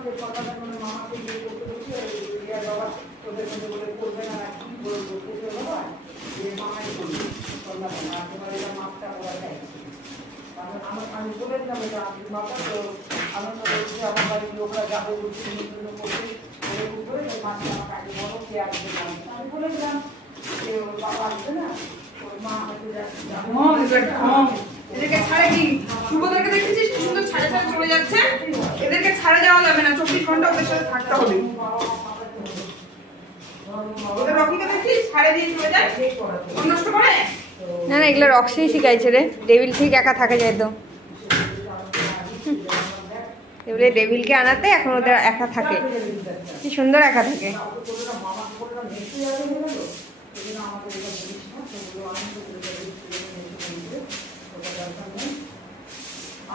মামাকে বিয়ে করতে বলছি বাবা তোদের মধ্যে বলে করবে না কি বলবো বাবা যে মামাই করবে তোমার এটা মাপটা করা যায় আমি বলেছিলাম এটা মাপটা তো আমার তো বলছি আমার বাড়ির লোকরা যাবে বলছি করে মাছটা আমাকে আগে বড় খেয়ে আসবে আমি বলেছিলাম যে বাবা আসবে না ওর মা হয়তো এদেরকে ছাড়ে কি শুভদেরকে দেখেছিস কি সুন্দর ছাড়ে ছাড়ে চলে যাচ্ছে এদেরকে ছাড়া যাওয়া যাবে না 24 ঘন্টা ওদের সাথে থাকতে হবে ওদের রকিকে দেখছিস ছাড়ে দিয়ে চলে যায় নষ্ট করে না না এগুলো রক্সি শিখাইছে রে ডেভিল ঠিক একা থাকা যায় তো এগুলো ডেভিলকে আনাতে এখন ওদের একা থাকে কি সুন্দর একা থাকে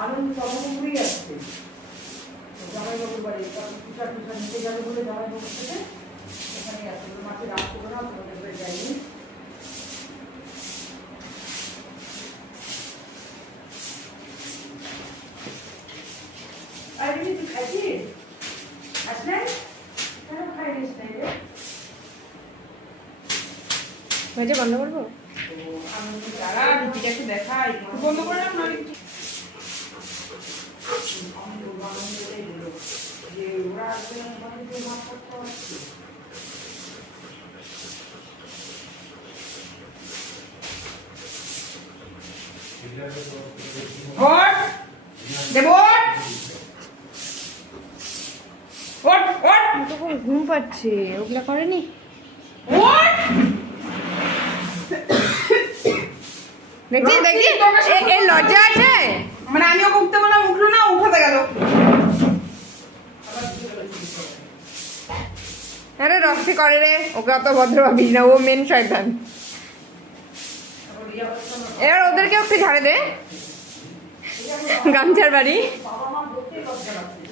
আনন্দ তখন ঘুরে আসছে জামাইবাবুর বাড়ি পিঠা পিঠা নিতে যাবে বলে জামাইবাবুর থেকে ওখানে আসছে মাঠে রাত করবে না তোমাদের বাড়ি যায়নি আর তুই খাইছিস আসলে কেন খাইনিস না রে হয়েছে বন্ধ করবো আমি যারা রুটিটাকে দেখাই বন্ধ করলাম না ঘুম পাচ্ছে ওগুলা করেনি দেখছি দেখছি এর লজ্জা আছে মানে আমিও উঠতে বললাম উঠলো না উঠাতে গেল আরে রক্সি করে রে ওকে অত ভদ্র ভাবিস না ও মেন শয়তান এবার ওদেরকে একটু ঝাড়ে দে গামছার বাড়ি বাবা মা ধরতেই লজ্জা লাগছে